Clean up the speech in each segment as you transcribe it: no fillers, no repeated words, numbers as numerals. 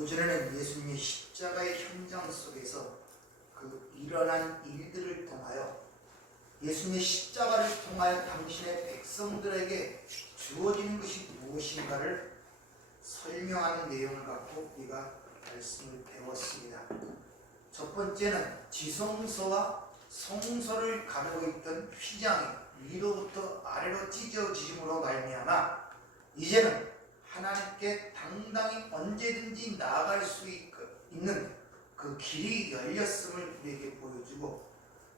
오전에는 예수님의 십자가의 현장 속에서 그 일어난 일들을 통하여 예수님의 십자가를 통하여 당신의 백성들에게 주어지는 것이 무엇인가를 설명하는 내용을 갖고 우리가 말씀을 배웠습니다. 첫 번째는 지성소와 성소를 가르고 있던 휘장이 위로부터 아래로 찢어짐으로 말미암아 이제는 하나님께 당당히 언제든지 나아갈 수 있는 그 길이 열렸음을 우리에게 보여주고,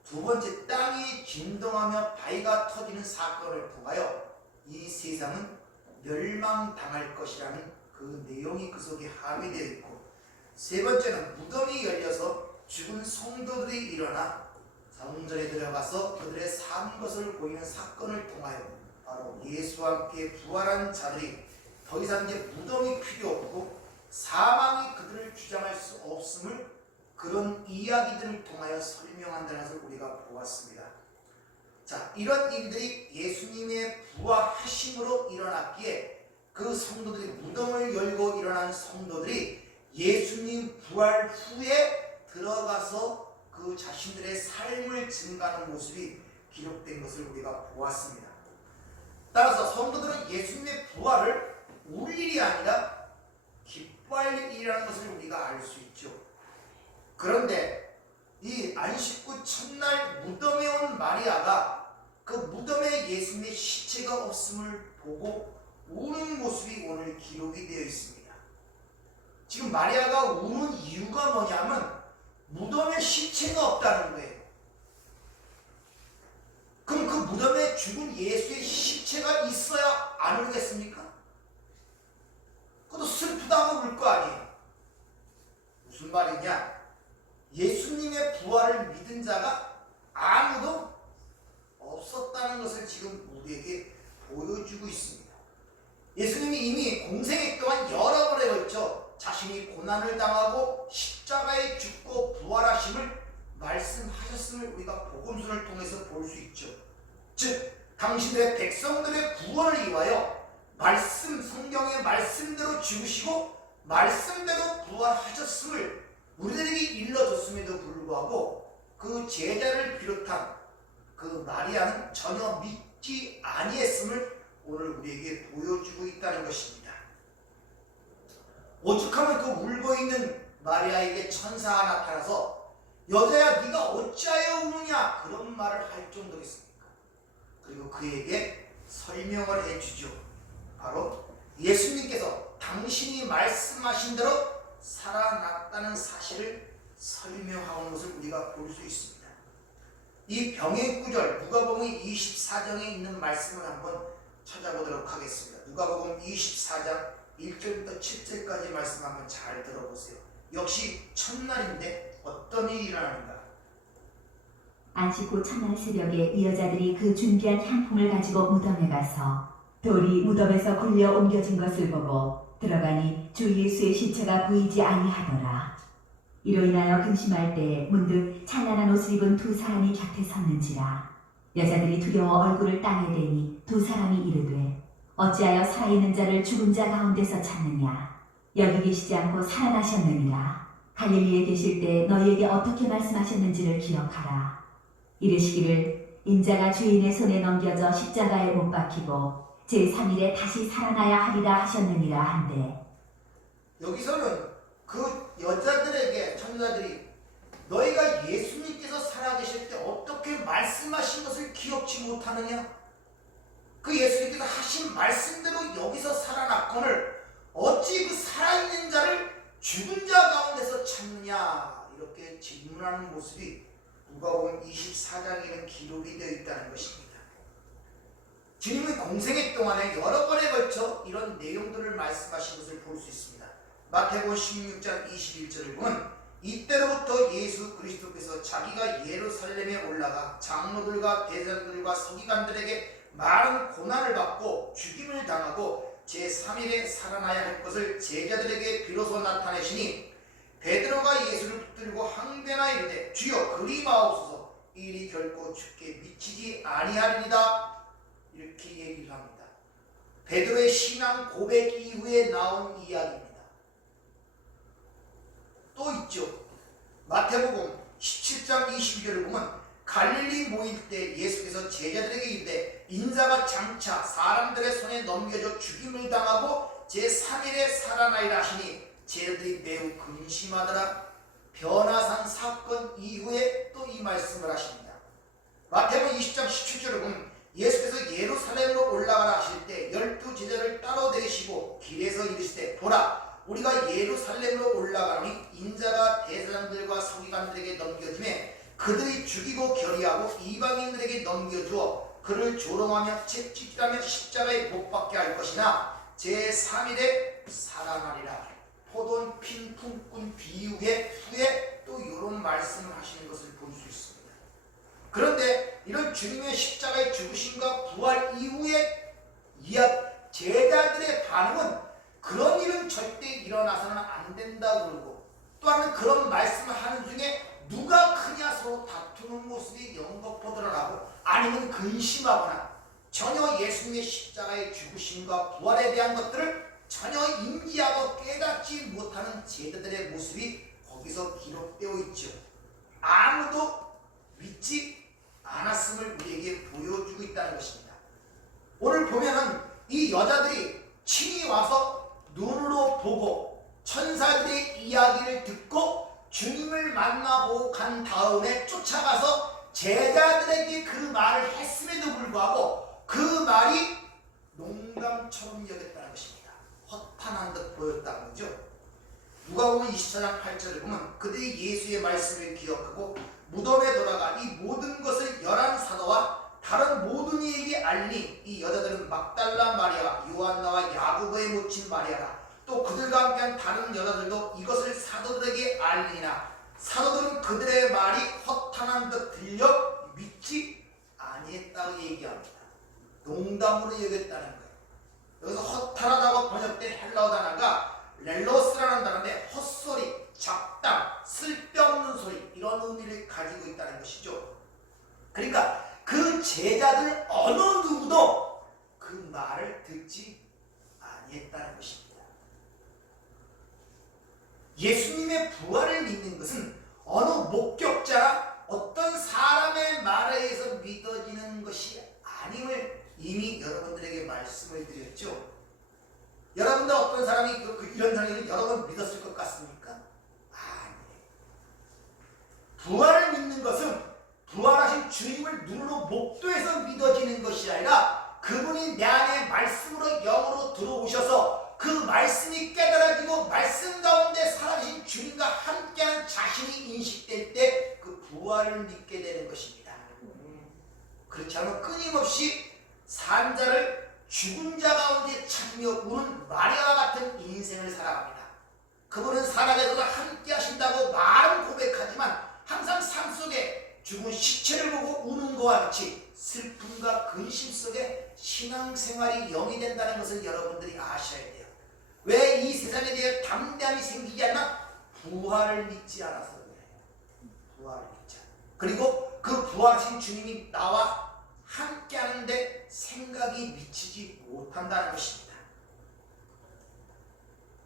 두 번째, 땅이 진동하며 바위가 터지는 사건을 통하여 이 세상은 멸망당할 것이라는 그 내용이 그 속에 함유되어 있고, 세 번째는 무덤이 열려서 죽은 성도들이 일어나 성전에 들어가서 그들의 산 것을 보이는 사건을 통하여 바로 예수와 함께 부활한 자들이 더 이상 이제 무덤이 필요 없고 사망이 그들을 주장할 수 없음을 그런 이야기들을 통하여 설명한다는 것을 우리가 보았습니다. 자, 이런 일들이 예수님의 부활하심으로 일어났기에 그 성도들이, 무덤을 열고 일어난 성도들이 예수님 부활 후에 들어가서 그 자신들의 삶을 증가하는 모습이 기록된 것을 우리가 보았습니다. 따라서 성도들은 예수님의 부활을 울 일이 아니라 기뻐할 일이라는 것을 우리가 알 수 있죠. 그런데 이 안식구 첫날 무덤에 온 마리아가 그 무덤에 예수님의 시체가 없음을 보고 우는 모습이 오늘 기록이 되어 있습니다. 지금 마리아가 우는 이유가 뭐냐면 무덤에 시체가 없다는 거예요. 그럼 그 무덤에 죽은 예수의 시체가 있어야 안 울겠습니까? 그것도 슬프다고 울 거 아니에요. 무슨 말이냐? 예수님의 부활을 믿은 자가 아무도 없었다는 것을 지금 우리에게 보여주고 있습니다. 예수님이 이미 공생애 동안 여러 번에 걸쳐 자신이 고난을 당하고 십자가에 죽고 부활하심을 말씀하셨음을 우리가 복음서를 통해서 볼 수 있죠. 즉 당신들의 백성들의 구원을 위하여 성경의 말씀대로 죽으시고 말씀대로 부활하셨음을 우리들에게 일러줬음에도 불구하고 그 제자를 비롯한 그 마리아는 전혀 믿지 아니했음을 오늘 우리에게 보여주고 있다는 것입니다. 오죽하면 그 울고 있는 마리아에게 천사가 나타나서 여자야 네가 어찌하여 우느냐 그런 말을 할 정도겠습니까? 그리고 그에게 설명을 해주죠. 바로 예수님께서 당신이 말씀하신 대로 살아났다는 사실을 설명하는 것을 우리가 볼 수 있습니다. 이 병의 구절 누가복음 24장에 있는 말씀을 한번 찾아보도록 하겠습니다. 누가복음 24장 1절부터 7절까지 말씀 한번 잘 들어보세요. 역시 첫날인데 어떤 일이 일어나는가? 안식 후 첫날 새벽에 이 여자들이 그 준비한 향품을 가지고 무덤에 가서 돌이 무덤에서 굴려 옮겨진 것을 보고 들어가니 주 예수의 시체가 보이지 아니하더라. 이로 인하여 근심할 때에 문득 찬란한 옷을 입은 두 사람이 곁에 섰는지라. 여자들이 두려워 얼굴을 땅에 대니 두 사람이 이르되 어찌하여 살아있는 자를 죽은 자 가운데서 찾느냐? 여기 계시지 않고 살아나셨느니라. 갈릴리에 계실 때 너희에게 어떻게 말씀하셨는지를 기억하라. 이르시기를 인자가 주인의 손에 넘겨져 십자가에 못 박히고 제3일에 다시 살아나야 하리라 하셨느니라 한데, 여기서는 그 여자들에게 천사들이 너희가 예수님께서 살아계실 때 어떻게 말씀하신 것을 기억지 못하느냐? 그 예수님께서 하신 말씀대로 여기서 살아났거늘 어찌 그 살아있는 자를 죽은 자 가운데서 찾느냐? 이렇게 질문하는 모습이 누가복음 24장에는 기록이 되어 있다는 것입니다. 주님의 공생애 동안에 여러 번에 걸쳐 이런 내용들을 말씀하신 것을 볼 수 있습니다. 마태복음 16장 21절을 보면 이때로부터 예수 그리스도께서 자기가 예루살렘에 올라가 장로들과 대장들과 서기관들에게 많은 고난을 받고 죽임을 당하고 제3일에 살아나야 할 것을 제자들에게 비로소 나타내시니 베드로가 예수를 붙들고 항변하 이르되 주여 그리 마옵소서 이 일이 결코 주께 미치지 아니하리이다 이렇게 얘기를 합니다. 베드로의 신앙 고백 이후에 나온 이야기입니다. 또 있죠. 마태복음 17장 22절을 보면 갈릴리 모일 때 예수께서 제자들에게 이르되 인자가 장차 사람들의 손에 넘겨져 죽임을 당하고 제3일에 살아나리라 하시니 제자들이 매우 근심하더라. 변화산 사건 이후에 또 이 말씀을 하십니다. 마태복음 20장 17절을 보면 예수께서 예루살렘으로 올라가라 하실 때 12 제자를 따로 내시고 길에서 이르시되 보라 우리가 예루살렘으로 올라가니 인자가 대제사장들과 서기관들에게 넘겨짐에 그들이 죽이고 결의하고 이방인들에게 넘겨주어 그를 조롱하며 채찍질하며 십자가에 못 박게 할 것이나 제3일에 살아나리라. 포도원 핀 품꾼 비유의 후에 또 이런 말씀을 하시는 것을 볼 수 있습니다. 그런데 이런 주님의 십자가의 죽으심과 부활 이후에 제자들의 반응은 그런 일은 절대 일어나서는 안 된다 그러고 또한 그런 말씀을 하는 중에 누가 크냐 서로 다투는 모습이 연거푸 드러나고 아니면 근심하거나 전혀 예수님의 십자가의 죽으심과 부활에 대한 것들을 전혀 인지하고 깨닫지 못하는 제자들의 모습이 거기서 기록되어 있죠. 아무도 믿지 않았음을 우리에게 보여주고 있다는 것입니다. 오늘 보면은 이 여자들이 친히 와서 눈으로 보고 천사들의 이야기를 듣고 주님을 만나보고 간 다음에 쫓아가서 제자들에게 그 말을 했음에도 불구하고 그 말이 농담처럼 여겼다는 것입니다. 허탄한 듯 보였다는 거죠. 누가복음 24장 8절을 보면 그들이 예수의 말씀을 기억하고 무덤에 돌아가 이 모든 것을 11사도와 다른 모든 이에게 알리니 이 여자들은 막달라 마리아, 요한나와 야고보의 모친 마리아라. 또 그들과 함께한 다른 여자들도 이것을 사도들에게 알리나 사도들은 그들의 말이 허탄한 듯 들려 믿지 아니했다고 얘기합니다. 농담으로 여겼다는 거예요. 여기서 허탄하다고 번역된 헬라어 단어가 렐로스라는 단어인데 헛소리, 잡담, 쓸데없는 소리 이런 의미를 가지고 있다는 것이죠. 그러니까 그 제자들 어느 누구도 그 말을 듣지 아니했다는 것입니다. 예수님의 부활을 믿는 것은 어느 목격자나 어떤 사람의 말에 의해서 믿어지는 것이 아님을 이미 여러분들에게 말씀을 드렸죠. 여러분들 어떤 사람이 이런 사람이 여러분 믿었을 것 같습니까? 아니에요. 부활을 믿는 것은 부활하신 주님을 눈으로 목도해서 믿어지는 것이 아니라 그분이 내 안에 말씀으로 영으로 들어오셔서 그 말씀이 깨달아지고 말씀 가운데 살아계신 주님과 함께하는 자신이 인식될 때 그 부활을 믿게 되는 것입니다. 그렇지 않으면 끊임없이 산자를 죽은 자 가운데 찾으며 우는 마리아와 같은 인생을 살아갑니다. 그분은 살아계셔서 함께 하신다고 말은 고백하지만 항상 삶 속에 죽은 시체를 보고 우는 것과 같이 슬픔과 근심 속에 신앙생활이 영이 된다는 것을 여러분들이 아셔야 돼요. 왜 이 세상에 대해 담대함이 생기지 않나? 부활을 믿지 않아서 그래요. 부활을 믿지 않아. 그리고 그 부활하신 주님이 나와 함께 하는데 생각이 미치지 못한다는 것입니다.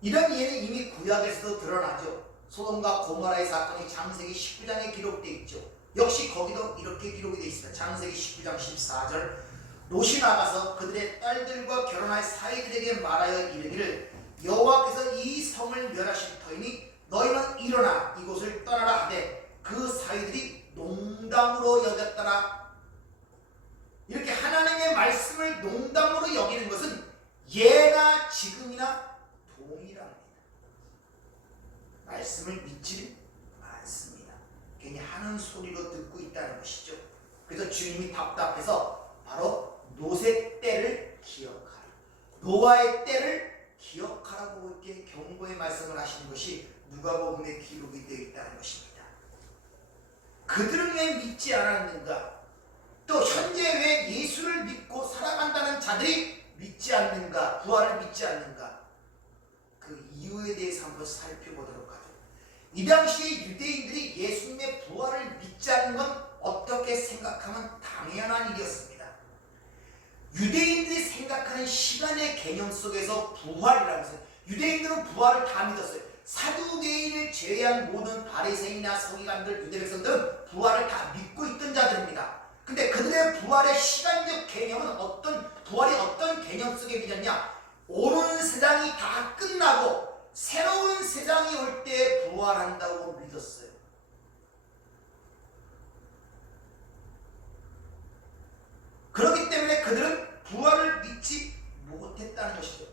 이런 예는 이미 구약에서도 드러나죠. 소돔과 고모라의 사건이 창세기 19장에 기록되어 있죠. 역시 거기도 이렇게 기록이 되어 있습니다. 창세기 19장 14절 롯이 나가서 그들의 딸들과 결혼할 사이들에게 말하여 이르기를 여호와께서 이 성을 멸하실 터이니 너희는 일어나 이곳을 떠나라 하되 그 사이들이 농담으로 여겼더라. 이렇게 하나님의 말씀을 농담으로 여기는 것은 예나 지금이나 동일합니다. 말씀을 믿지 않습니다. 괜히 하는 소리로 듣고 있다는 것이죠. 그래서 주님이 답답해서 바로 롯의 때를 기억하라, 노아의 때를 기억하라고 이렇게 경고의 말씀을 하시는 것이 누가복음에 기록이 되어 있다는 것입니다. 그들은 왜 믿지 않았는가? 또 현재 왜 예수를 믿고 살아간다는 자들이 믿지 않는가? 부활을 믿지 않는가? 그 이유에 대해서 한번 살펴보도록 하죠. 이 당시에 유대인들이 예수님의 부활을 믿지 않는 건 어떻게 생각하면 당연한 일이었습니다. 유대인들이 생각하는 시간의 개념 속에서 부활이라면서 유대인들은 부활을 다 믿었어요. 사두개인을 제외한 모든 바리새인이나 서기관들, 유대 백성들은 부활을 다 믿고 있던 자들입니다. 근데 그들의 부활의 시간적 개념은 부활이 어떤 개념 속에 믿었냐? 오는 세상이 다 끝나고 새로운 세상이 올 때 부활한다고 믿었어요. 그렇기 때문에 그들은 부활을 믿지 못했다는 것이죠.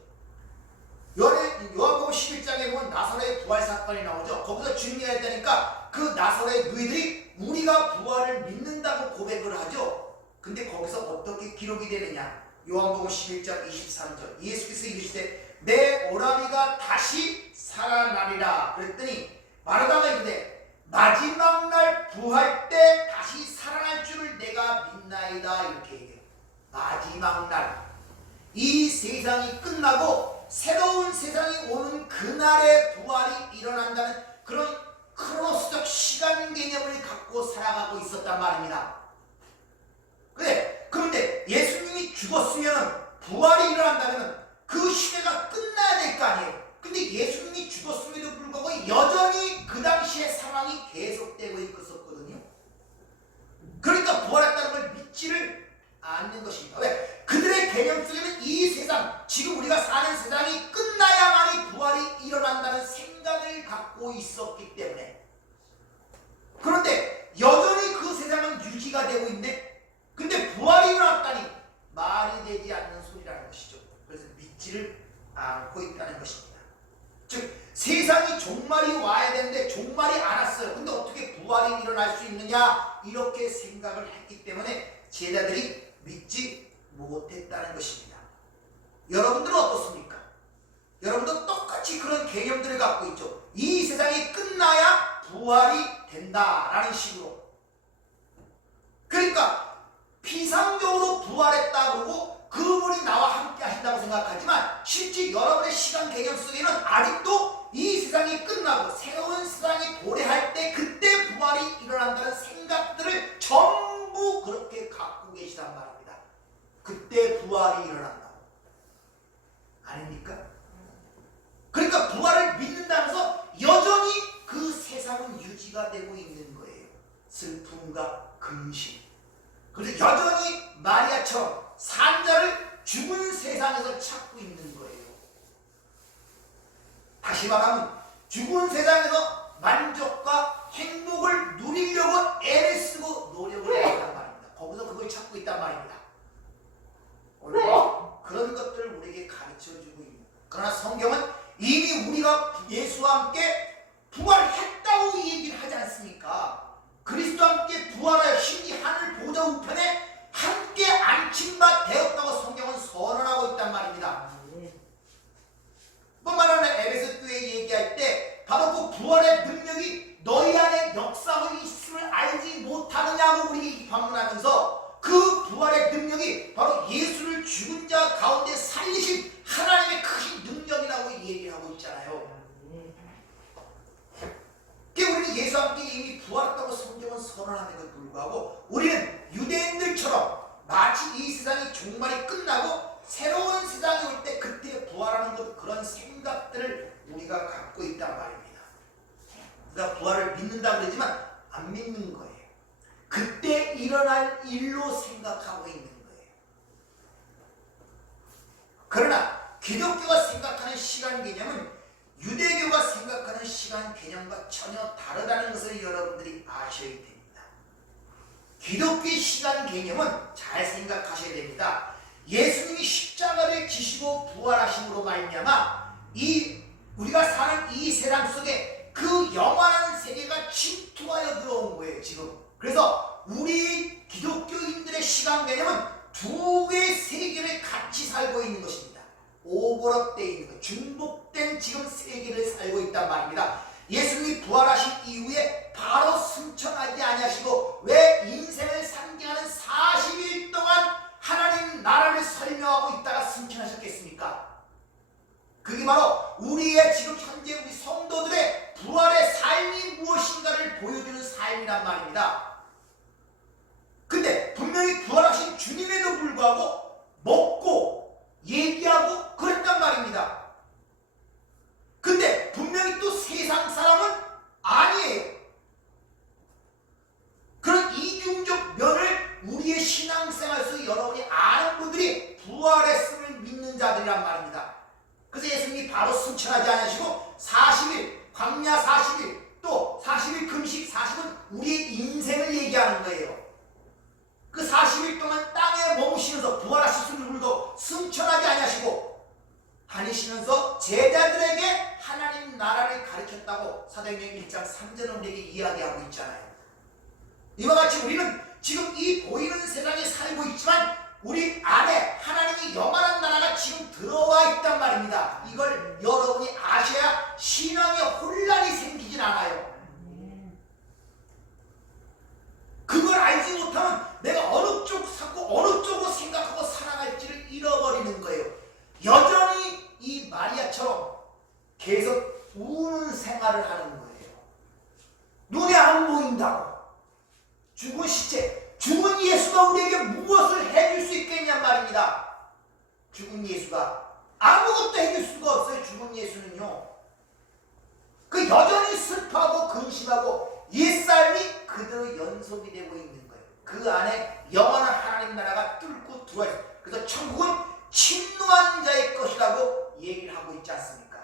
요한복음 11장에 보면 나사로의 부활 사건이 나오죠. 거기서 주님이 했다니까 그 나사로의 누이들이 우리가 부활을 믿는다고 고백을 하죠. 근데 거기서 어떻게 기록이 되느냐? 요한복음 11장 23절 예수께서 이르시되 내 오라비가 다시 살아나리라 그랬더니 마르다가 이르되 마지막 날 부활 때 다시 살아날 줄을 내가 믿나이다 이렇게 얘기해요. 마지막 날 이 세상이 끝나고 새로운 세상이 오는 그날의 부활이 일어난다는 그런 크로노스적 시간 개념을 갖고 살아가고 있었단 말입니다. 그런데 예수님이 죽었으면 부활이 일어난다면 그 시대가 끝나야 될 거 아니에요. 근데 예수님이 죽었음에도 불구하고 여전히 그 당시의 상황이 계속되고 있었거든요. 그러니까 부활했다는 걸 믿지를 않는 것입니다. 왜? 그들의 개념 속에는 이 세상, 지금 우리가 사는 세상이 끝나야만이 부활이 일어난다는 생각을 갖고 있었기 때문에. 그런데 여전히 그 세상은 유지가 되고 있네. 근데 부활이 일어났다니 말이 되지 않는 소리라는 것이죠. 그래서 믿지를 않고 있다는 것입니다. 즉 세상이 종말이 와야 되는데 종말이 안 왔어요. 근데 어떻게 부활이 일어날 수 있느냐 이렇게 생각을 했기 때문에 제자들이 믿지 못했다는 것입니다. 여러분들은 어떻습니까? 여러분도 똑같이 그런 개념들을 갖고 있죠. 이 세상이 끝나야 부활이 된다라는 식으로. 그러니까 피상적으로 부활했다 그러고 그분이 나와 함께 하신다고 생각하지만 실제 여러분의 시간 개념 속에는 아직도 이 세상이 끝나고 새로운 세상이 도래할 때 그때 부활이 일어난다는 생각들을 전부 그렇게 갖고 계시단 말입니다. 그때 부활이 일어난다고. 아닙니까? 그러니까 부활을 믿는다면서 여전히 그 세상은 유지가 되고 있는 거예요. 슬픔과 근심. 그래서 여전히 마리아처럼 산자를 죽은 세상에서 찾고 있는 거예요. 다시 말하면 죽은 세상에서 만족과 행복을 누리려고 애를 쓰고 노력을 했단 말입니다. 거기서 그걸 찾고 있단 말입니다. 오늘 그런 것들을 우리에게 가르쳐주고 있는. 그러나 성경은 이미 우리가 예수와 함께 부활했다고 얘기를 하지 않습니까? 그리스도와 함께 부활하여 신이 하늘 보좌 우편에 함께 안침바 되었다고 성경은 선언하고 있단 말입니다. 뿐만 아니라 에베소 교회 얘기할 때 바로 그 부활의 능력이 너희 안에 역사하고 있음을 알지 못하느냐고 우리 방문하면서 그 부활의 능력이 바로 예수를 죽은 자 가운데 살리신 하나님의 크신 능력이라고 얘기를 하고 있잖아요. 우리는 예수와 함께 이미 부활했다고 성경은 선언함에도 불구하고 우리는 유대인들처럼 마치 이 세상이 종말이 끝나고 새로운 세상이 올 때 그때 부활하는 것 그런 생각들을 우리가 갖고 있단 말입니다. 그러니까 부활을 믿는다 그러지만 안 믿는 거예요. 그때 일어날 일로 생각하고 있는 거예요. 그러나 기독교가 생각하는 시간 개념은 유대교가 생각하는 시간 개념과 전혀 다르다는 것을 여러분들이 아셔야 됩니다. 기독교의 시간 개념은 잘 생각하셔야 됩니다. 예수님이 십자가를 지시고 부활하심으로 말미암아 우리가 사는 이 세상 속에 그 영원한 세계가 침투하여 들어온 거예요. 지금. 그래서 우리 기독교인들의 시간 개념은 두 개의 세계를 같이 살고 있는 것입니다. 오버랩되어 있는 것, 중복된 지금 세계를 살고 있단 말입니다. 예수님이 부활하신 이후에 바로 승천하지 아니하시고 왜 인생을 상징하는 40일 동안 하나님 나라를 설명하고 있다가 승천하셨겠습니까? 그게 바로 우리의 지금 현재 우리 성도들의 부활의 삶이 무엇인가를 보여주는 삶이란 말입니다. 근데 분명히 부활하신 주님에도 불구하고 먹고 얘기하고 그랬단 말입니다. 근데 분명히 또 바로 승천하지 아니하시고 40일 광야 40일 또 40일 금식 40은 우리의 인생을 얘기하는 거예요. 그 40일 동안 땅에 머무시면서 부활하실 분들도 승천하지 아니하시고 다니시면서 제자들에게 하나님 나라를 가르쳤다고 사도행전 1장 3절은 우리에게 이야기하고 있잖아요. 이와 같이 우리는 지금 이 보이는 세상에 살고 있지만 우리 안에 하나님의 영원한 나라가 지금 들어와 있단 말입니다. 이걸 여러분이 아셔야 신앙에 혼란이 생기진 않아요. 그걸 알지 못하면 내가 어느 쪽 찾고 어느 쪽으로 생각하고 살아갈지를 잃어버리는 거예요. 여전히 이 마리아처럼 계속 우는 생활을 하는 거예요. 눈에 안 보인다고. 죽은 시체, 죽은 예수가 우리에게 무엇을 해줄 수 있겠냔 말입니다. 죽은 예수가 아무것도 해줄 수가 없어요. 죽은 예수는요. 그 여전히 슬퍼하고 근심하고 옛삶이 그대로 연속이 되고 있는 거예요. 그 안에 영원한 하나님 나라가 뚫고 들어와 있어요. 그래서 천국은 침노한 자의 것이라고 얘기를 하고 있지 않습니까?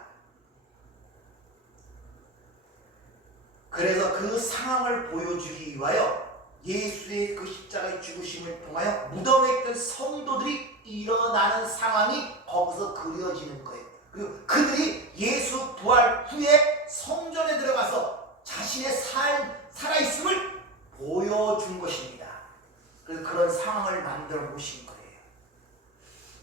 그래서 그 상황을 보여주기 위하여 예수의 그 십자가의 죽으심을 통하여 무덤에 있던 성도들이 일어나는 상황이 거기서 그려지는 거예요. 그리고 그들이 예수 부활 후에 성전에 들어가서 자신의 살아있음을 보여준 것입니다. 그래서 그런 상황을 만들어 놓으신 거예요.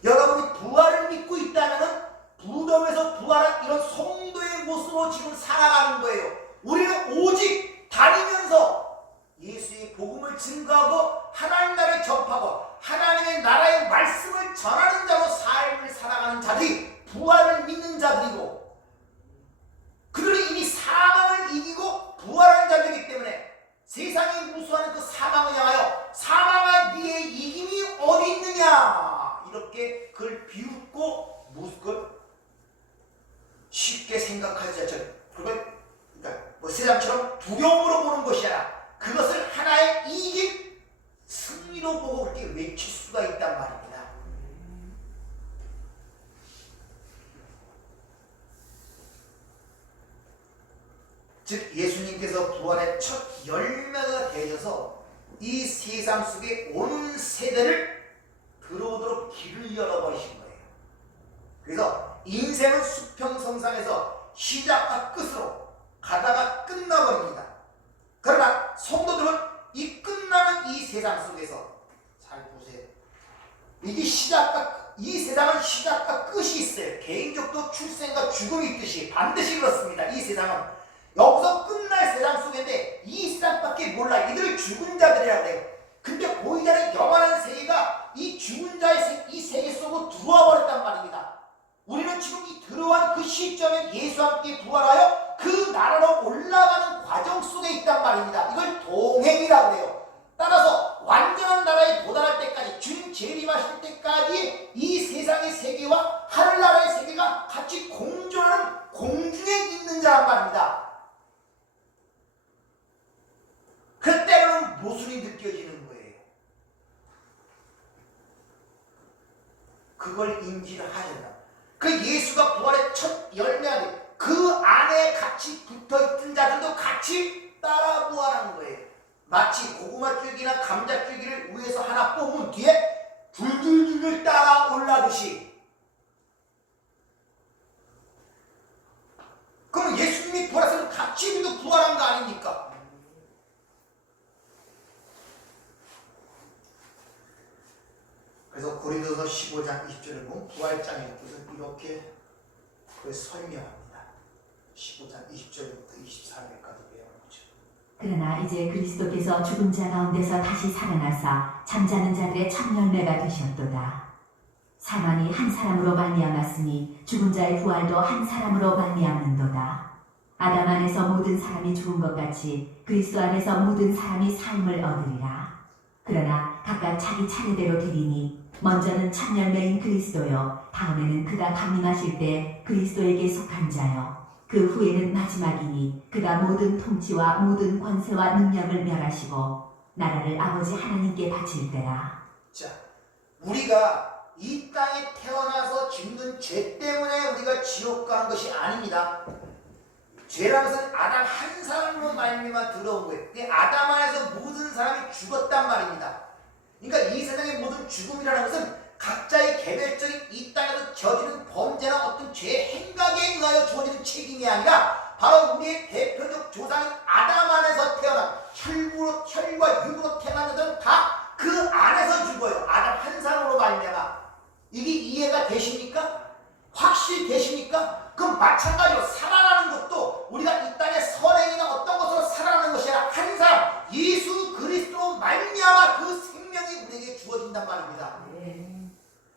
여러분이 부활을 믿고 있다면 무덤에서 부활한 이런 성도의 모습으로 지금 살아가는 거예요. 우리는 오직 다니면서 예수의 복음을 증거하고 하나님 나라를 접하고 하나님의 나라의 말씀을 전하는 자로 삶을 살아가는 자들이 부활을 믿는 자들이고 그들은 이미 사망을 이기고 부활한 자들이기 때문에 세상이 무수하는 그 사망을 향하여 사망아 네의 이김이 어디 있느냐 이렇게 그걸 비웃고 무슨 쉽게 생각하지 않죠. 그걸 그러니까 뭐 세상처럼 두려움으로 보는 것이 아니라 그것을 하나의 이익 승리로 보고 그렇게 외칠 수가 있단 말입니다. 즉 예수님께서 부활의 첫 열매가 되셔서 이 세상 속에 온 세대를 들어오도록 길을 열어버리신 거예요. 그래서 인생은 수평성상에서 시작과 끝으로 가다가 끝나버립니다. 그러나 성도들은 이 끝나는 이 세상 속에서 잘 보세요. 이게 이 세상은 시작과 끝이 있어요. 개인적도 출생과 죽음이 있듯이 반드시 그렇습니다. 이 세상은 여기서 끝날 세상 속인데 이 세상밖에 몰라. 이들을 죽은 자들이라고 해요. 근데 보이지 않는 영원한 세계가 이 죽은 자의 이 세계 속으로 들어와 버렸단 말입니다. 우리는 지금 이 들어간 그 시점에 예수와 함께 부활하여 그 나라로 올라가는 과정 속에 있단 말입니다. 이걸 동행이라고 해요. 따라서 완전한 나라에 도달할 때까지 주님 재림하실 때까지 이 세상의 세계와 하늘나라의 세계가 같이 공존하는 공중에 있는 자란 말입니다. 그때는 모순이 느껴지는 거예요. 그걸 인지를 하셔야 돼요. 그 예수가 부활의 첫 열매가 돼. 그 안에 같이 붙어있던 자들도 같이 따라 부활하는 거예요. 마치 고구마 줄기나 감자 줄기를 위에서 하나 뽑으면 뒤에 줄줄줄 따라 올라듯이. 그럼 예수님이 부활해서 같이 우리도 부활한 거 아닙니까? 그래서 고린도서 15장 20절을 보면 부활장에 이렇게 그걸 설명합니다. 15장 20절부터 24절까지 배워보죠. 그러나 이제 그리스도께서 죽은 자 가운데서 다시 살아나사 잠자는 자들의 첫 열매가 되셨도다. 사망이 한 사람으로 말미암았으니 죽은 자의 부활도 한 사람으로 말미암는도다. 아담 안에서 모든 사람이 죽은 것 같이 그리스도 안에서 모든 사람이 삶을 얻으리라. 그러나 각각 자기 차례대로 되리니 먼저는 첫 열매인 그리스도요 다음에는 그가 강림하실 때 그리스도에게 속한 자요 그 후에는 마지막이니 그가 모든 통치와 모든 권세와 능력을 멸하시고 나라를 아버지 하나님께 바칠 때라. 자, 우리가 이 땅에 태어나서 짓는 죄 때문에 우리가 우리가 지옥 가는 것이 아닙니다. 죄라는 것은 아담 한 사람으로 말미암아 들어온 거예요. 근데 아담 안에서 모든 사람이 죽었단 말입니다. 그러니까 이 세상의 모든 죽음이라는 것은 각자의 개별적인 이 땅에서 저지른 범죄나 어떤 죄의 행각에 의하여 주어지는 책임이 아니라 바로 우리의 대표적 조상인 아담 안에서 태어난 혈과 육으로 태어난 것들은 다 그 안에서 죽어요. 아담 한 사람으로 말미암아. 이게 이해가 되십니까? 확실히 되십니까? 그럼 마찬가지로 살아나는 것도 우리가 이 땅에 선행이나 어떤 것으로 살아나는 것이 아니라 한 사람 예수 그리스도로 말미암아 그 생명이 우리에게 주어진단 말입니다.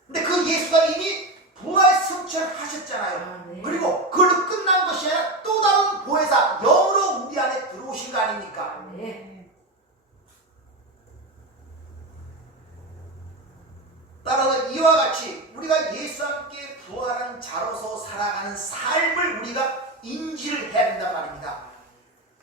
근데 그 예수가 이미 부활 성취하셨잖아요. 그리고 그걸로 끝난 것이 아니라 또 다른 보혜사 영으로 우리 안에 들어오신 거 아닙니까? 따라서 이와 같이 우리가 예수와 함께 부활한 자로서 살아가는 삶을 우리가 인지를 해야 된단 말입니다.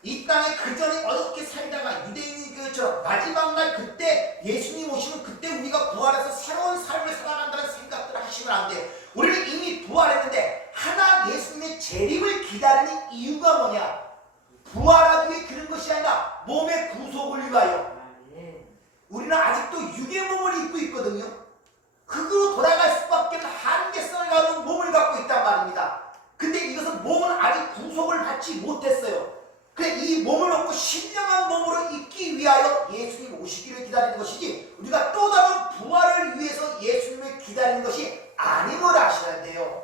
이 땅에 그전에 어떻게 살다가 유대인의 교회처럼 마지막 날 그때 예수님 오시면 그때 우리가 부활해서 새로운 삶을 살아간다는 생각들을 하시면 안 돼요. 우리는 이미 부활했는데 하나 예수님의 재림을 기다리는 이유가 뭐냐? 부활하기 위해 그런 것이 아니라 몸의 구속을 위하여. 우리는 아직도 육의 몸을 입고 있거든요. 흙으로 돌아갈 수밖에 없는 한계성을 가진 몸을 갖고 있단 말입니다. 근데 이것은 몸은 아직 구속을 받지 못했어요. 그래 이 몸을 얻고 신령한 몸으로 입기 위하여 예수님 오시기를 기다리는 것이지 우리가 또 다른 부활을 위해서 예수님을 기다리는 것이 아닌 걸 아셔야 돼요.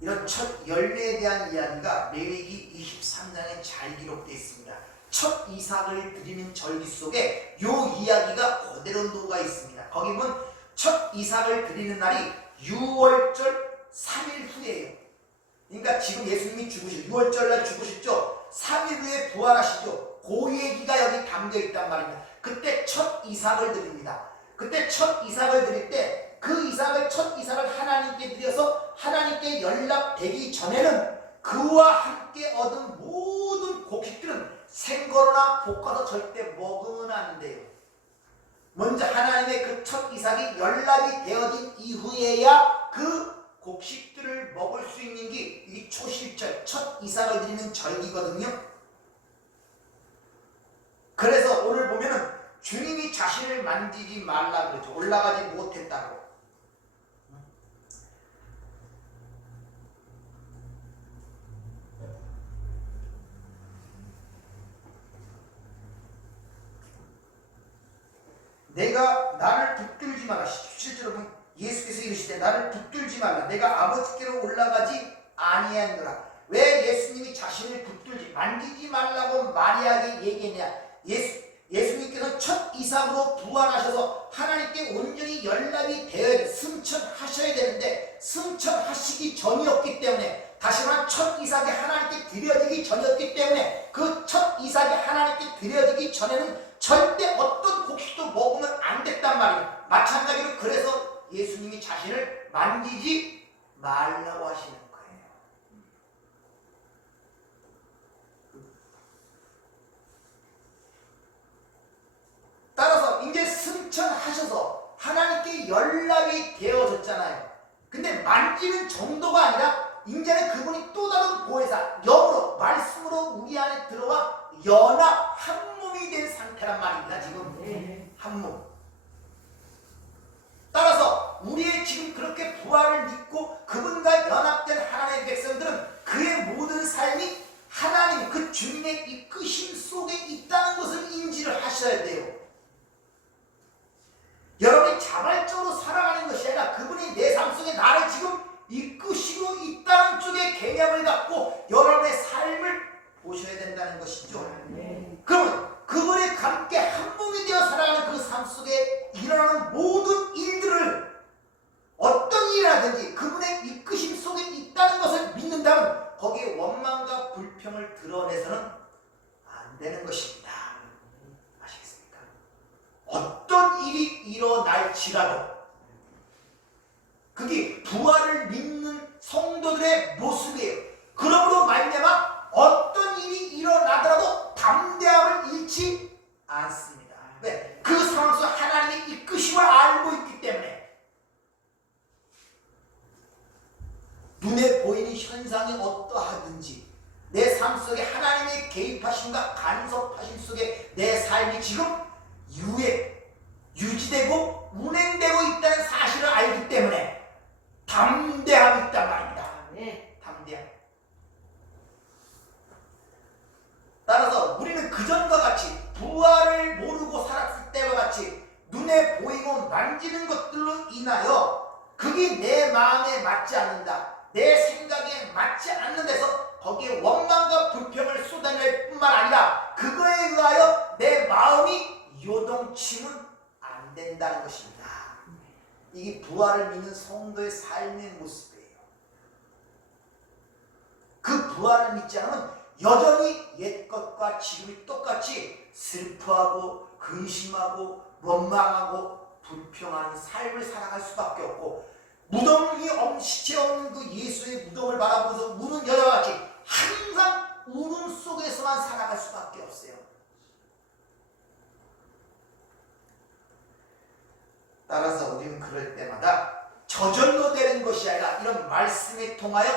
이런 첫 열매에 대한 이야기가 레위기 23장에 잘 기록되어 있습니다. 첫 이삭을 드리는 절기 속에 요 이야기가 그대로 녹아 있습니다. 거기 보면 첫 이삭을 드리는 날이 6월절 3일 후예요. 그러니까 지금 예수님이 죽으시죠. 6월절 날 죽으셨죠. 3일 후에 부활하시죠. 그 얘기가 여기 담겨 있단 말입니다. 그때 첫 이삭을 드립니다. 그때 첫 이삭을 드릴 때 그 첫 이삭을 하나님께 드려서 하나님께 연락되기 전에는 그와 함께 얻은 모든 곡식들은 생거로나 볶아서 절대 먹으면 안 돼요. 먼저 하나님의 그 첫 이삭이 연락이 되어진 이후에야 그 곡식들을 먹을 수 있는 게 이 초실절, 첫 이삭을 드리는 절기거든요. 그래서 오늘 보면은 주님이 자신을 만지지 말라 그러죠. 올라가지 못했다고. 내가 나를 붙들지 말라. 실제로 보면 예수께서 이르시되 나를 붙들지 말라. 내가 아버지께로 올라가지 아니하노라. 왜 예수님이 자신을 붙들지 만지지 말라고 마리아에게 얘기했냐? 예수님께서 첫 이삭으로 부활하셔서 하나님께 온전히 연락이 되어야 승천하셔야 되는데 승천하시기 전이었기 때문에 다시 말하면 첫 이삭이 하나님께 드려지기 전이었기 때문에 그 첫 이삭이 하나님께 드려지기 전에는 절대 어떤 곡식도 먹으면 안 됐단 말이에요. 마찬가지로 그래서 예수님이 자신을 만지지 말라고 하시는 거예요. 따라서 이제 승천하셔서 하나님께 연락이 되어졌잖아요. 근데 만지는 정도가 아니라 이제는 그분이 또 다른 보혜사, 영으로, 말씀으로 우리 안에 들어와 연합, 한 몸이 된 상태란 말입니다. 지금 한 몸. 따라서 우리의 지금 그렇게 부활을 믿고 그분과 연합된 하나님의 백성들은 그의 모든 삶이 하나님, 그 주님의 이끄심 속에 있다는 것을 인지를 하셔야 돼요. 여러분이 자발적으로 살아가는 것이 아니라 그분이 내 삶 속에 나를 지금 이끄시고 있다는 쪽의 개념을 갖고 여러분의 삶을 보셔야 된다는 것이죠. 그러면 그분이 함께 한 몸이 되어 살아가는 그 삶 속에 눈에 보이는 현상이 어떠하든지 내 삶 속에 하나님의 개입하심과 간섭하심 속에 내 삶이 지금 유지되고 운행되고 있다는 사실을 알기 때문에 담대함이 있단 말입니다. 담대함. 따라서 우리는 그전과 같이 부활을 모르고 살았을 때와 같이 눈에 보이고 만지는 것들로 인하여 그게 내 마음에 맞지 않는다, 내 생각에 맞지 않는 데서 거기에 원망과 불평을 쏟아낼 뿐만 아니라 그거에 의하여 내 마음이 요동치면 안 된다는 것입니다. 이게 부활을 믿는 성도의 삶의 모습이에요. 그 부활을 믿지 않으면 여전히 옛것과 지금이 똑같이 슬퍼하고 근심하고 원망하고 불평하는 삶을 살아갈 수밖에 없고, 무덤이 시체 없는 그 예수의 무덤을 바라보면서 우는 여자와 같이 항상 울음 속에서만 살아갈 수밖에 없어요. 따라서 우리는 그럴 때마다 저절로 되는 것이 아니라 이런 말씀에 통하여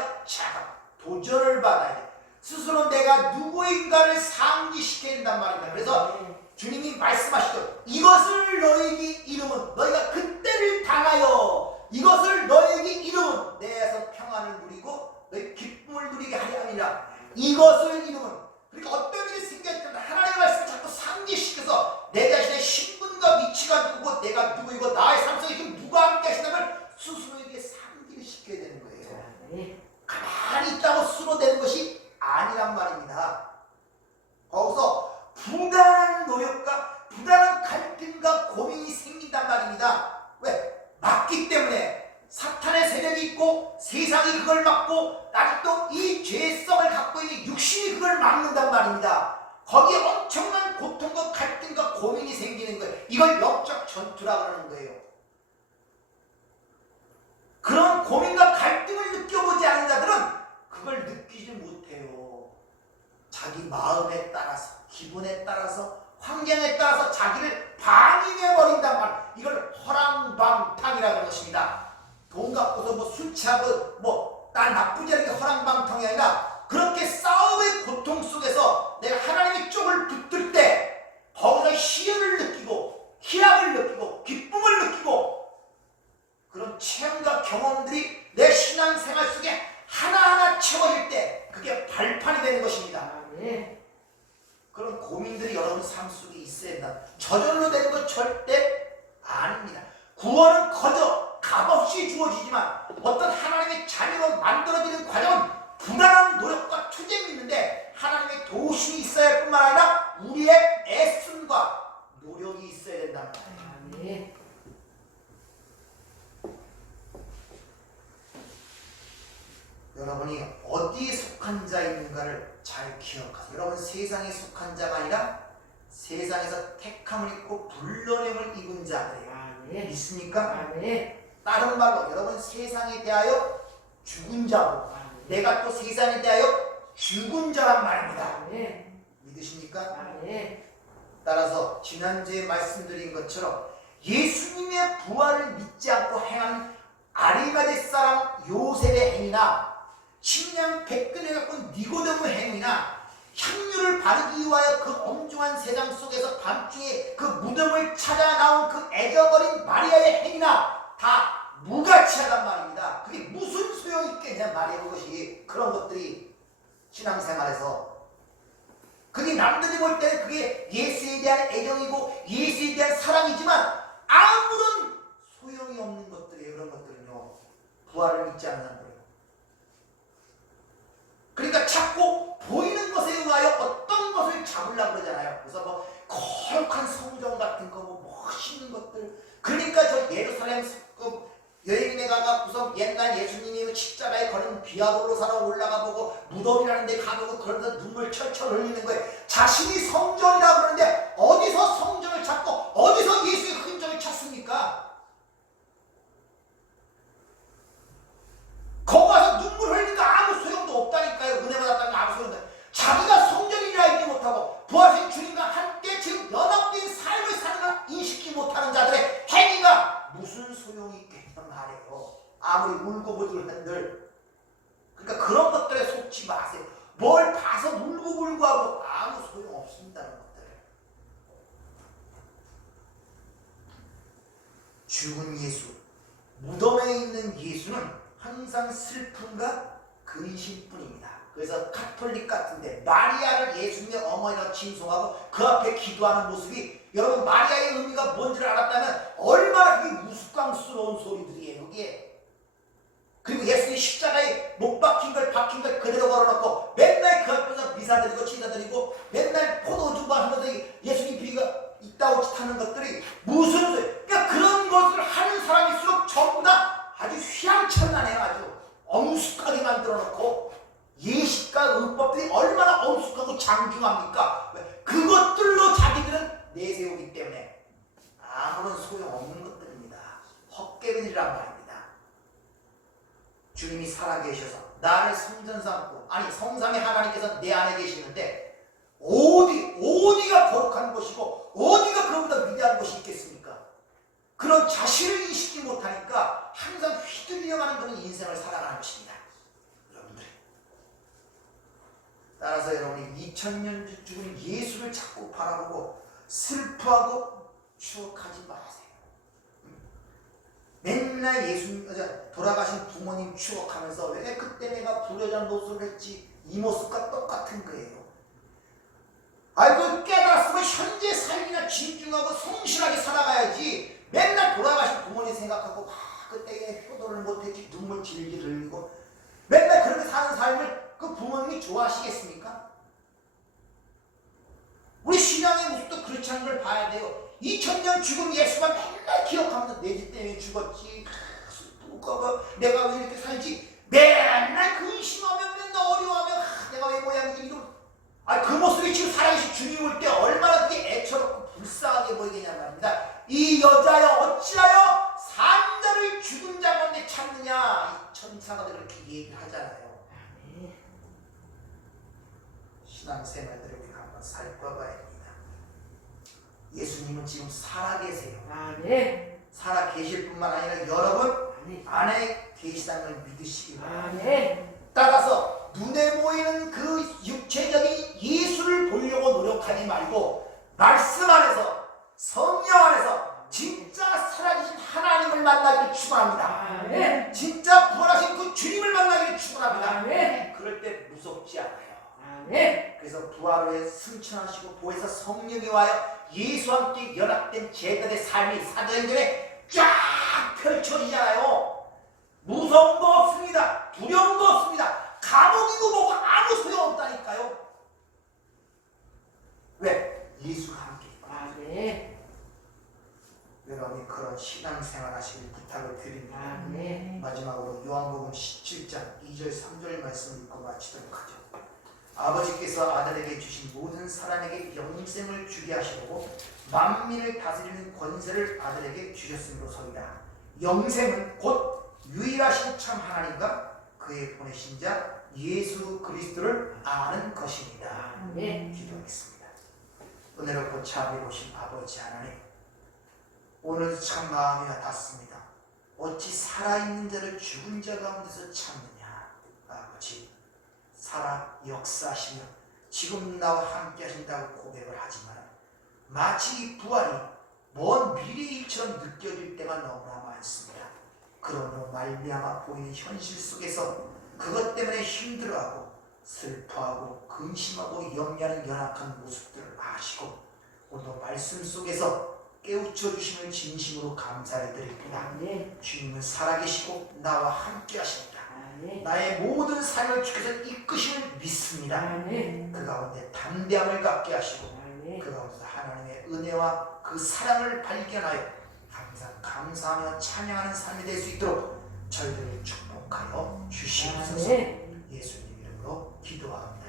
도전을 받아야 돼. 스스로 내가 누구인가를 상기시켜야 된단 말입니다. 그래서 주님이 말씀하시죠. 이것을 너에게 이루면 너희가 그때를 당하여 이것을 너에게 이루면 내에서 평안을 누리고 너희 기쁨을 누리게 하려 함이라. 이것을 이루면, 그러니까 어떤 일이 생겼을 때 하나님의 말씀을 자꾸 상기시켜서 내 자신의 신분과 위치가 누구고 내가 누구이고 나의 삶 속에 지금 누가 함께 하시는 스스로에게 상기를 시켜야 되는 거예요. 가만히 있다고 스스로 되는 것이 아니란 말입니다. 거기서 부단한 노력과 부단한 갈등과 고민이 생긴단 말입니다. 왜? 막기 때문에 사탄의 세력이 있고 세상이 그걸 막고 아직도 이 죄성을 갖고 있는 육신이 그걸 막는단 말입니다. 거기에 엄청난 고통과 갈등과 고민이 생기는 거예요. 이걸 영적 전투라고 하는 거예요. 그런 고민과 갈등을 느껴보지 않은 자들은 그걸 느끼지 못해요. 자기 마음에 따라서, 기분에 따라서, 환경에 따라서 자기를 방임해버린단 말이에요. 이걸 허랑방탕이라고 하는 것입니다. 돈 갖고서 술 취하고 난 나쁘지 않은 게 허랑방탕이 아니라 그렇게 싸움의 고통 속에서 내가 하나님의 쪽을 붙들 때 거기서 희열을 느끼고 희락을 느끼고 기쁨을 느끼고 그런 체험과 경험들이 내 신앙생활 속에 하나하나 채워질 때 그게 발판이 되는 것입니다. 그런 고민들이 여러분 삶 속에 있어야 된다. 저절로 되는 건 절대 아닙니다. 구원은 거저 값없이 주어지지만 어떤 하나님의 자녀로 만들어지는 과정은 부단한 노력과 투쟁이 있는데 하나님의 도우심이 있어야 할 뿐만 아니라 우리의 애씀과 노력이 있어야 된다는 거예요. 여러분이 어디에 속한 자인가를 잘 기억하세요. 여러분 세상에 속한 자가 아니라 세상에서 택함을 입고 불러냄을 입은 자들이에요. 믿습니까? 다른 말로 여러분 세상에 대하여 죽은 자고 내가 또 세상에 대하여 죽은 자란 말입니다. 믿으십니까? 따라서 지난주에 말씀드린 것처럼 예수님의 부활을 믿지 않고 행한 아리마대 사람 요셉의 행위나 식량 100근을 갖고 니고데모 행위나 향유를 바르기 위하여 그 엄중한 세상 속에서 밤중에 그 무덤을 찾아 나온 그 애져버린 마리아의 행위나 다 무가치하단 말입니다. 그게 무슨 소용이 있겠냐 말이에요. 그것이 그런 것들이 신앙생활에서 그게 남들이 볼 때는 그게 예수에 대한 애정이고 예수에 대한 사랑이지만 아무런 소용이 없는 것들이에요. 그런 것들은요. 부활을 믿지 않는 거예요. 그러니까 자꾸 보이는 것에 의하여 어떤 것을 잡으려고 그러잖아요. 그래서 거룩한 성전 같은 거, 멋있는 것들. 그러니까 저 예루살렘 여행에 가서 옛날 예수님이 십자가에 걸은 비아돌로사로 올라가 보고 무덤이라는 데 가보고 그러면서 눈물 철철 흘리는 거예요. 자신이 성전이라고 그러는데 어디서 성전을 찾고 어디서 예수의 흔적을 찾습니까? 거기 가서 눈물 흘리니까 아무 소용도 없다니까요. 은혜 받았다는 게 아무 소용도 없어요. 자기가 성전이라 알지 못하고 부활하신 주님과 함께 지금 연합된 삶을 사는 걸 인식하지 못하는 자들의 행위가 무슨 소용이 있겠냐 말이에요. 아무리 울고 보들 한들 그러니까 그런 것들에 속지 마세요. 뭘 봐서 울고불고 하고 아무 소용없습니다는 것들. 죽은 예수, 무덤에 있는 예수는 항상 슬픔과 근심뿐입니다. 그래서 가톨릭 같은데 마리아를 예수님의 어머니라고 칭송하고 그 앞에 기도하는 모습이, 여러분 마리아의 의미가 뭔지를 알았다면 얼마나 그게 우스꽝스러운 소리들이에요 이게. 그리고 예수님이 십자가에 못 박힌 걸 그대로 걸어놓고 맨날 그 앞에서 미사드리고 치사드리고 맨날 포도주만 하면서 예수님 비가 있다고 하는 것들이 무슨 소리. 그러니까 그런 것을 하는 사람일수록 전부 다 아주 휘황찬란해요. 아주 엄숙하게 만들어놓고 예식과 율법들이 얼마나 엄숙하고 장중합니까? 그것들로 자기들은 내세우기 때문에 아무런 소용없는 것들입니다. 헛개변이란 말입니다. 주님이 살아계셔서 나를 성전 삼고, 아니 성삼위 하나님께서 내 안에 계시는데 어디가 거룩한 것이고 어디가 그보다 위대한 것이 있겠습니까? 그런 자신을 인식하지 못하니까 항상 휘둘려가는 그런 인생을 살아가는 것입니다. 여러분들, 따라서 여러분이 2000년 죽은 예수를 자꾸 바라보고 슬퍼하고 추억하지 마세요. 맨날 예수님 돌아가신 부모님 추억하면서 왜 그때 내가 불효자는 노릇을 했지, 이 모습과 똑같은 거예요. 아이고 깨달았으면 현재 삶이나 진중하고 성실하게 살아가야지. 맨날 돌아가신 부모님 생각하고 그때 효도를 못했지 눈물 질질 흘리고 맨날 그렇게 사는 삶을 그 부모님이 좋아하시겠습니까? 우리 신앙의 모습도 그렇지 않은 걸 봐야 돼요. 2000년 죽은 예수만 맨날 기억하면서 내 집 때문에 죽었지, 내가 왜 이렇게 살지, 맨날 근심하면 맨날 어려워하면 내가 왜 모양이지 이런. 그 모습이 지금 살아계신 주님 올 때 얼마나 그게 애처롭고 불쌍하게 보이겠냐 말입니다. 이 여자여 어찌하여 산자를 죽은 자 가운데 찾느냐, 이 천사가 그렇게 얘기를 하잖아요. 신앙생활들을 우리가 한번 살펴봐야 합니다. 예수님은 지금 살아계세요. 살아계실 뿐만 아니라 여러분 안에 계시다는 걸 믿으시기 바랍니다. 따라서 눈에 보이는 그 육체적인 예수를 보려고 노력하지 말고 말씀 안에서, 성령 안에서 진짜 살아계신 하나님을 만나기를 축원합니다. 진짜 부활하신 그 주님을 만나기를 축원합니다. 그럴 때 무섭지 않아요. 그래서 부활 후에 승천하시고 보혜사 성령이 와요. 예수와 함께 연합된 제자들의 삶이 사도행전에 쫙 펼쳐지잖아요. 무서운 거 없습니다. 두려운 거 없습니다. 감옥이고 뭐고 아무 소용없다니까요. 왜? 예수가 함께 있거든요. 여러분이 그런 신앙생활 하시길 부탁을 드립니다. 마지막으로 요한복음 17장 2절 3절 말씀 읽고 마치도록 하죠. 아버지께서 아들에게 주신 모든 사람에게 영생을 주게 하시려고 만민을 다스리는 권세를 아들에게 주셨음이로소이다. 영생은 곧 유일하신 참 하나님과 그의 보내신 자 예수 그리스도를 아는 것입니다. 기도하겠습니다. 은혜롭고 자비로우신 아버지 하나님, 오늘 참 마음이 와닿습니다. 어찌 살아있는 자를 죽은 자 가운데서 찾느냐. 아버지, 살아 역사하시며 지금 나와 함께 하신다고 고백을 하지만 마치 이 부활이 먼 미래의 일처럼 느껴질 때가 너무나 많습니다. 그러므로 말미암아 보이는 현실 속에서 그것 때문에 힘들어하고 슬퍼하고 근심하고 염려하는 연약한 모습들을 아시고 오늘 말씀 속에서 깨우쳐 주시는 진심으로 감사를 드립니다. 주님은 살아계시고 나와 함께 하십니다. 나의 모든 삶을 주께서 이끄심을 믿습니다. 그 가운데 담대함을 갖게 하시고 그 가운데 하나님의 은혜와 그 사랑을 발견하여 항상 감사하며 찬양하는 삶이 될 수 있도록 저희들을 축복하여 주시옵소서. 예수님 이름으로 기도합니다.